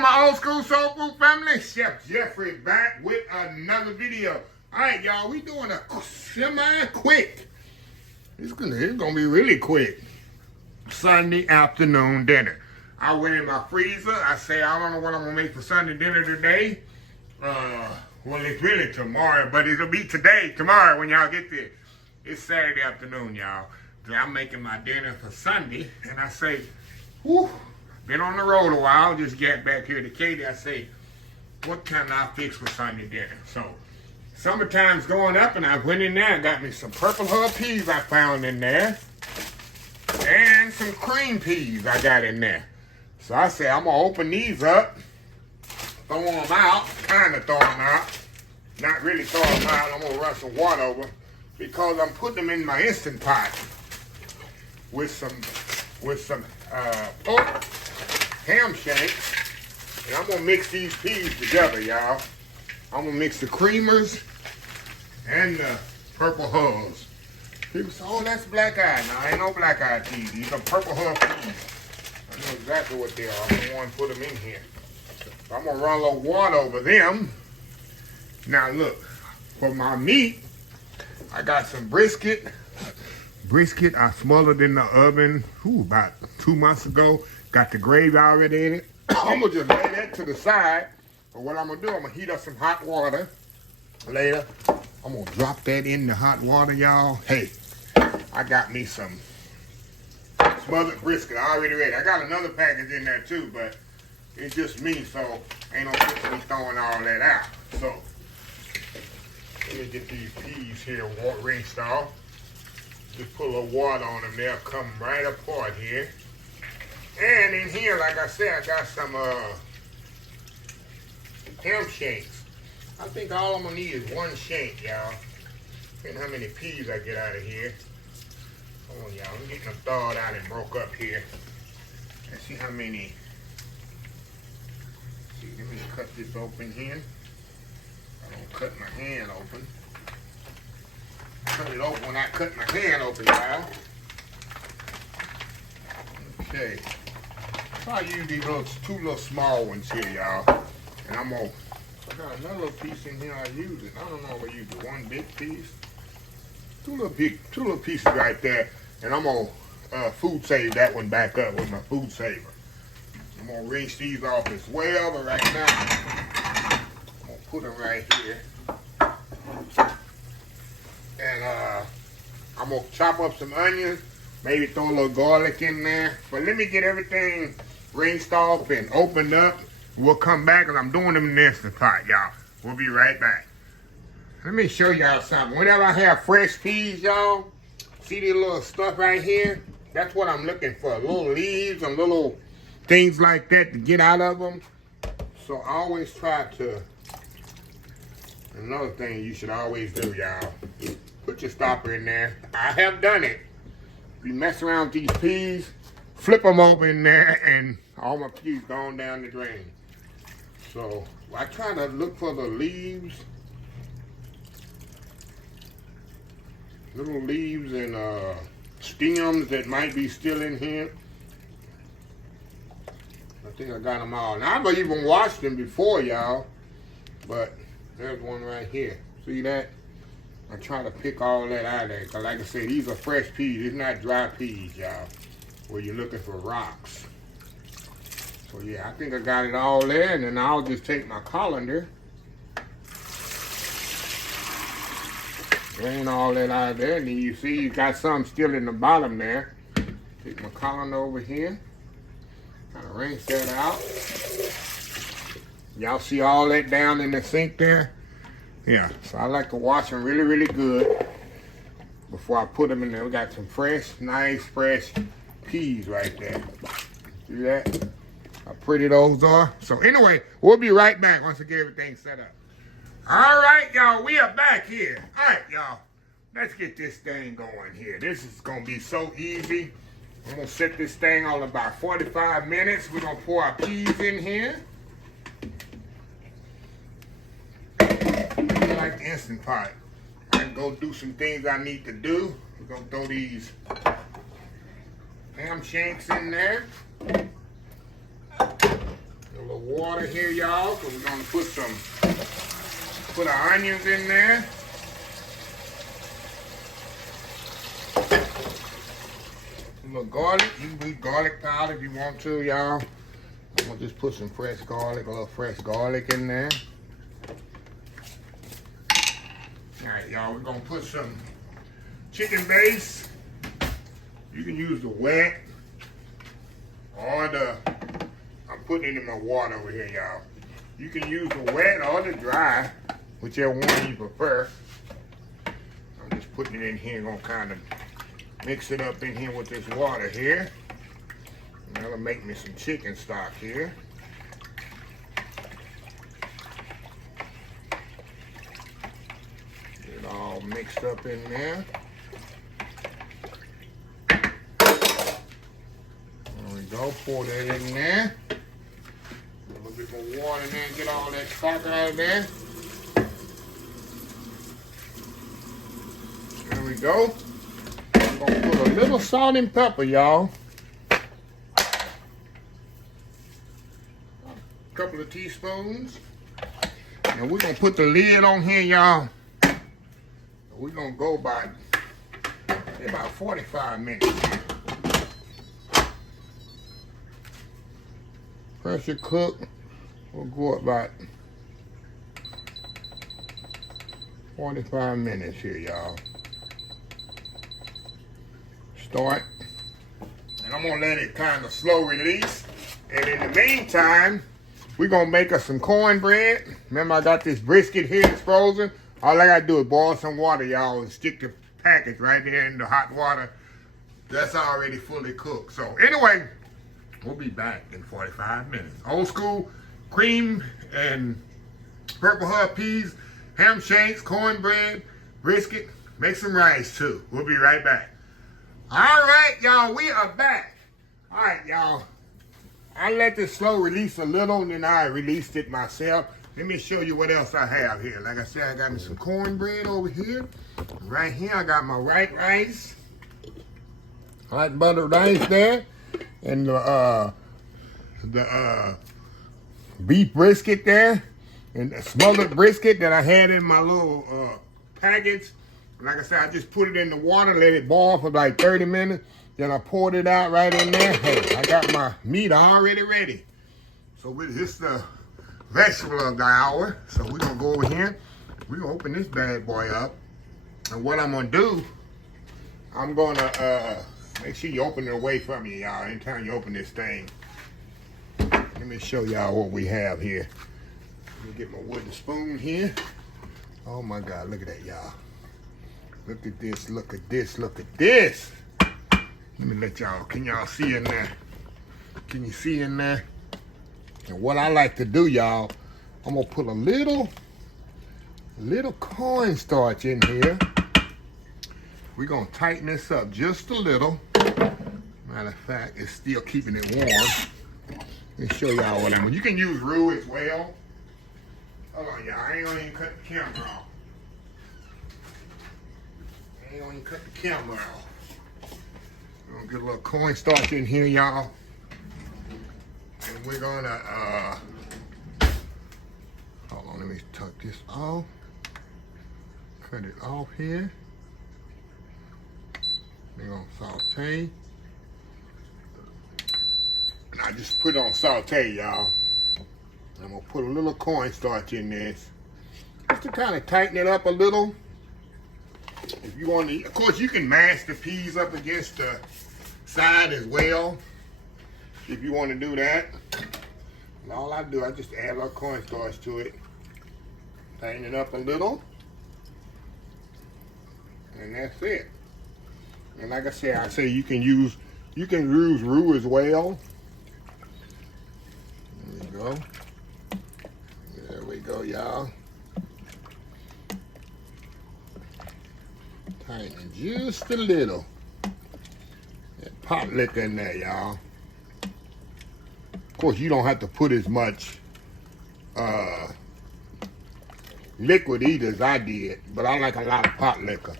my old school soul food family. Chef Jeffrey back with another video. Alright, y'all, we doing a semi-quick. It's gonna be really quick. Sunday afternoon dinner. I went in my freezer. I say I don't know what I'm gonna make for Sunday dinner today. Well, it's really tomorrow, but it'll be today, tomorrow when y'all get there. It's Saturday afternoon, y'all. So I'm making my dinner for Sunday, and I say, whew, been on the road a while, just get back here to KATY. I say, what can I fix for Sunday dinner? So, summertime's going up, and I went in there and got me some purple herb peas I found in there, and some cream peas I got in there. So I say, I'm gonna open these up, throw them out, kind of throw them out, not really throw them out. I'm gonna run some water over because I'm putting them in my Instant Pot with some pork, ham shanks, and I'm gonna mix these peas together, y'all. I'm gonna mix the creamers and the purple herbs. People say, oh, that's black eye. No, ain't no black eye peas. These are purple herb peas. I know exactly what they are. I'm the one to put them in here. So I'm gonna run a little water over them. Now look, for my meat, I got some brisket. Brisket I smothered in the oven about 2 months ago. Got the gravy already in it. I'm gonna just lay that to the side. But what I'm gonna do, I'm gonna heat up some hot water later. I'm gonna drop that in the hot water, y'all. Hey, I got me some smothered brisket already ready. I got another package in there too, but it's just me, so ain't no sense in me throwing all that out. So let me get these peas here rinsed off. Just put a little water on them. They'll come right apart here. And in here, like I said, I got some ham shanks. I think all I'm gonna need is one shank, y'all. Depending how many peas I get out of here. Hold on, y'all. I'm getting them thawed out and broke up here. Let's see how many. See, let me cut this open here. I don't cut my hand open. Cut it open when I cut my hand open, y'all. Okay. So I use these two little small ones here, y'all. And I got another little piece in here I use it. I don't know if I use the one big piece. Two little pieces right there. And I'm gonna food save that one back up with my food saver. I'm gonna rinse these off as well, but right now, I'm gonna put them right here. And I'm gonna chop up some onions, maybe throw a little garlic in there. But let me get everything rinsed off and opened up. We'll come back, and I'm doing them in the Instant Pot, y'all. We'll be right back. Let me show y'all something. Whenever I have fresh peas, y'all, see this little stuff right here? That's what I'm looking for. Little leaves and little things like that to get out of them. So I always try to, another thing you should always do, y'all, put your stopper in there. I have done it. If you mess around with these peas, flip them over in there, and all my peas gone down the drain. So I try to look for the leaves, little leaves and stems that might be still in here. I think I got them all. Now I've even washed them before, y'all, but there's one right here. See that? I try to pick all that out of there, because like I said, these are fresh peas. It's not dry peas, y'all, where you're looking for rocks. So yeah, I think I got it all there, and then I'll just take my colander, drain all that out of there, and then you see you got some still in the bottom there. Take my colander over here, kind of rinse that out. Y'all see all that down in the sink there? Yeah, so I like to wash them really, really good before I put them in there. We got some fresh, nice, fresh peas right there. See that? How pretty those are. So anyway, we'll be right back once I get everything set up. All right, y'all, we are back here. All right, y'all, let's get this thing going here. This is going to be so easy. I'm going to set this thing on about 45 minutes. We're going to pour our peas in here. Like the Instant Pot. I can go do some things I need to do. We're going to throw these ham shanks in there. A little water here, y'all, because we're gonna put our onions in there. A little garlic. You can put garlic powder if you want to, y'all. I'm gonna just put some fresh garlic, a little fresh garlic in there. All right, y'all, we're gonna put some chicken base. You can use the wet or I'm putting it in my water over here, y'all. You can use the wet or the dry, whichever one you prefer. I'm just putting it in here, gonna kind of mix it up in here with this water here. And that'll make me some chicken stock here. Get it all mixed up in there. There we go, pour that in there. A little bit more water in there and get all that stock out of there. There we go. I'm gonna put a little salt and pepper, y'all. A couple of teaspoons. And we're gonna put the lid on here, y'all. We're gonna go about 45 minutes here. Pressure cook. We'll go about 45 minutes here, y'all. Start. And I'm gonna let it kind of slow release. And in the meantime, we're gonna make us some cornbread. Remember, I got this brisket here that's frozen. All I gotta do is boil some water, y'all, and stick the package right there in the hot water. That's already fully cooked. So anyway, we'll be back in 45 minutes. Old school cream and purple hub peas, ham shanks, cornbread, brisket. Make some rice too. We'll be right back. All right, y'all, we are back. All right, y'all. I let this slow release a little, and then I released it myself. Let me show you what else I have here. Like I said, I got me some cornbread over here. Right here, I got my white rice. White butter rice there. And the beef brisket there. And the smothered brisket that I had in my little packets. Like I said, I just put it in the water, let it boil for like 30 minutes. Then I poured it out right in there. Hey, I got my meat already ready. So this is the vegetable of the hour. So we're gonna go over here. We're gonna open this bad boy up. And what I'm gonna do, I'm gonna make sure you open it away from you, y'all. Anytime you open this thing. Let me show y'all what we have here. Let me get my wooden spoon here. Oh my God, look at that, y'all. Look at this, look at this, look at this. Let me let y'all, can y'all see in there? Can you see in there? And what I like to do, y'all, I'm gonna put a little cornstarch in here. We're gonna tighten this up just a little. Matter of fact, it's still keeping it warm. Let me show y'all what I'm doing. You can use roux as well. Hold on, y'all, I ain't gonna even cut the camera off. I ain't gonna even cut the camera off. We're gonna get a little cornstarch in here, y'all. And we're gonna, hold on, let me tuck this off. Cut it off here. We're gonna saute. And I just put it on saute, y'all. I'm gonna put a little cornstarch in this. Just to kind of tighten it up a little. If you want to, of course, you can mash the peas up against the side as well. If you want to do that. And all I do, I just add a little cornstarch to it. Tighten it up a little. And that's it. And like I said, you can use roux as well. There we go. There we go, y'all. Tighten just a little. That pot liquor in there, y'all. Of course, you don't have to put as much liquid either as I did, but I like a lot of pot liquor.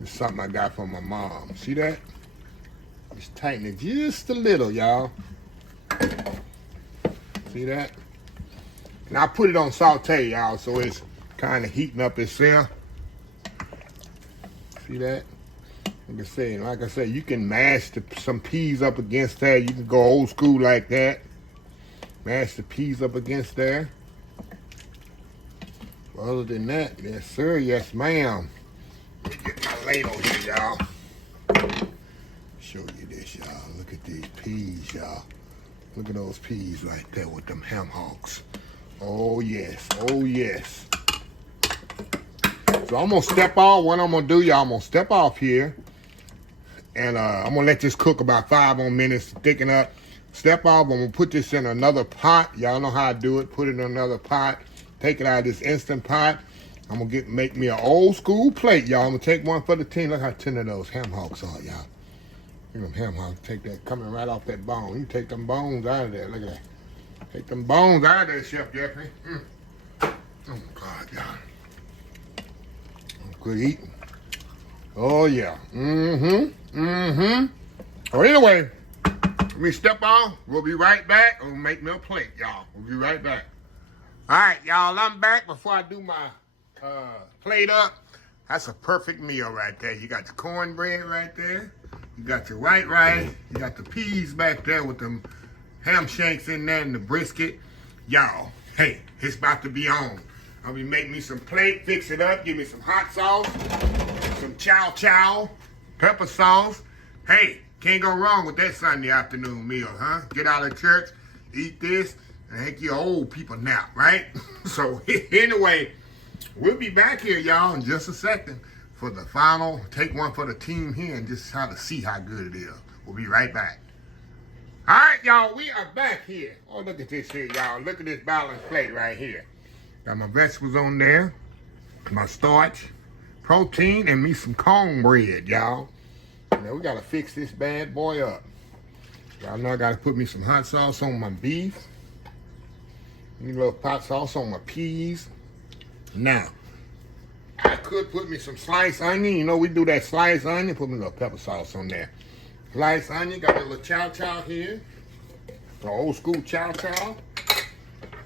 It's something I got from my mom. See that? Just tighten it just a little, y'all. So See that? And I put it on saute, y'all, so it's kind of heating up itself. See that? Like I said, you can mash some peas up against that. You can go old school like that. Mash the peas up against there. Other than that, yes sir, yes ma'am. Let me get my ladle here, y'all. Show you this, y'all. Look at these peas, y'all. Look at those peas right there with them ham hocks. Oh yes, oh yes. So I'm gonna step off. What I'm gonna do, y'all, I'm gonna step off here. And I'm gonna let this cook about 5 more minutes to thicken up. Step off, I'm gonna put this in another pot. Y'all know how I do it. Put it in another pot. Take it out of this Instant Pot. I'm gonna make me an old school plate, y'all. I'm gonna take one for the team. Look how tender those ham hocks are, y'all. Look at them ham hocks. Take that coming right off that bone. You take them bones out of there. Look at that. Take them bones out of there, Chef Jeffrey. Oh God, y'all. Good eating. Oh yeah. So anyway, let me step off. We'll be right back. We'll make me a plate, y'all. We'll be right back. All right, y'all, I'm back. Before I do my plate up, that's a perfect meal right there. You got the cornbread right there. You got your white rice. You got the peas back there with them ham shanks in there and the brisket. Y'all, hey, it's about to be on. I'll be making me some plate, fix it up, give me some hot sauce, some chow, pepper sauce. Hey, can't go wrong with that Sunday afternoon meal, huh? Get out of church, eat this, and take your old people nap, right? So anyway, we'll be back here, y'all, in just a second for the final take one for the team here and just try to see how good it is. We'll be right back. All right, y'all, we are back here. Oh, look at this here, y'all. Look at this balanced plate right here. Got my vegetables on there, my starch, protein, and me some cornbread, y'all. Now we gotta fix this bad boy up. Y'all know I gotta put me some hot sauce on my beef. A little hot sauce on my peas. Now, I could put me some sliced onion. You know we do that sliced onion. Put me a little pepper sauce on there. Sliced onion. Got a little chow here. The old school chow.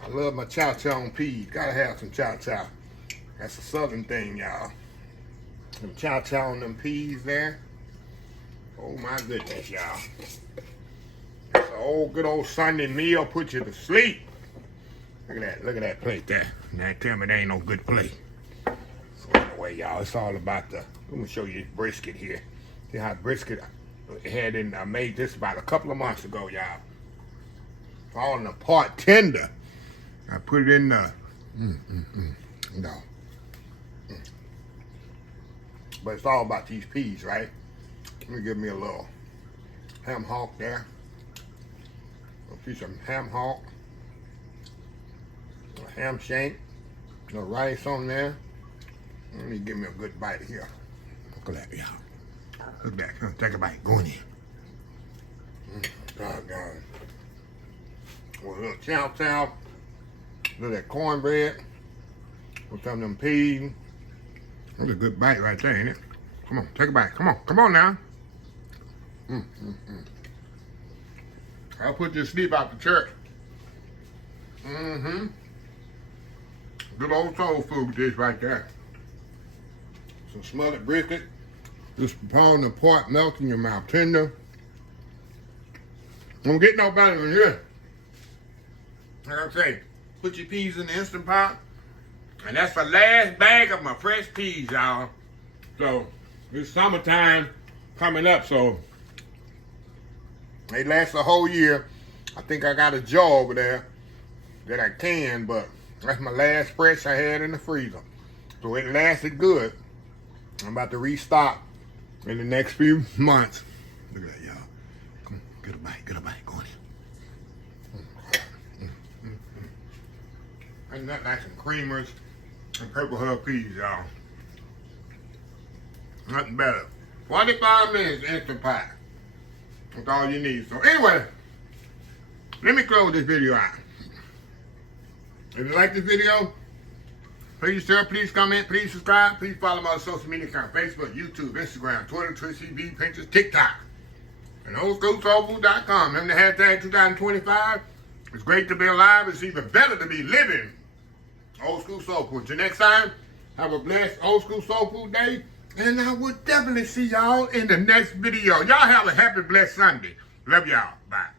I love my chow on peas. Gotta have some chow. That's a southern thing, y'all. Some chow on them peas there. Oh my goodness, y'all. That's an old good old Sunday meal. Put you to sleep. Look at that plate there. Now tell me there ain't no good plate. So anyway, y'all, it's all about let me show you this brisket here. See how brisket I made this about a couple of months ago, y'all. Falling apart tender. I put it in the, But it's all about these peas, right? Let me give me a little ham hock there. A piece of ham hock. A ham shank. A little rice on there. Let me give me a good bite here. Look at that, y'all. Look at that. Take a bite. Go in here. Doggone. With a little chow. Look at that cornbread. With some of them peas. That's a good bite right there, ain't it? Come on, take a bite. Come on now. I'll put you to sleep out the church. Good old soul food dish right there. Some smothered brisket. Just pound the pork melt in your mouth tender. Don't get no better than this. Like I say, put your peas in the Instant Pot. And that's the last bag of my fresh peas, y'all. So, it's summertime coming up, so they last a whole year. I think I got a jar over there that I can, but that's my last fresh I had in the freezer. So it lasted good. I'm about to restock in the next few months. Look at that, y'all. Come on, get a bite, go in here. Ain't nothing like some creamers and purple hub peas, y'all. Nothing better. 45 minutes Instant Pot. That's all you need. So anyway, let me close this video out. If you like this video, please share, please comment, please subscribe, please follow my social media accounts: Facebook, YouTube, Instagram, Twitter, Twitch TV, Pinterest, TikTok, and oldschoolsoulfood.com. Remember the hashtag 2025. It's great to be alive. It's even better to be living. Old School Soul Food. Till next time, have a blessed Old School Soul Food day. And I will definitely see y'all in the next video. Y'all have a happy, blessed Sunday. Love y'all. Bye.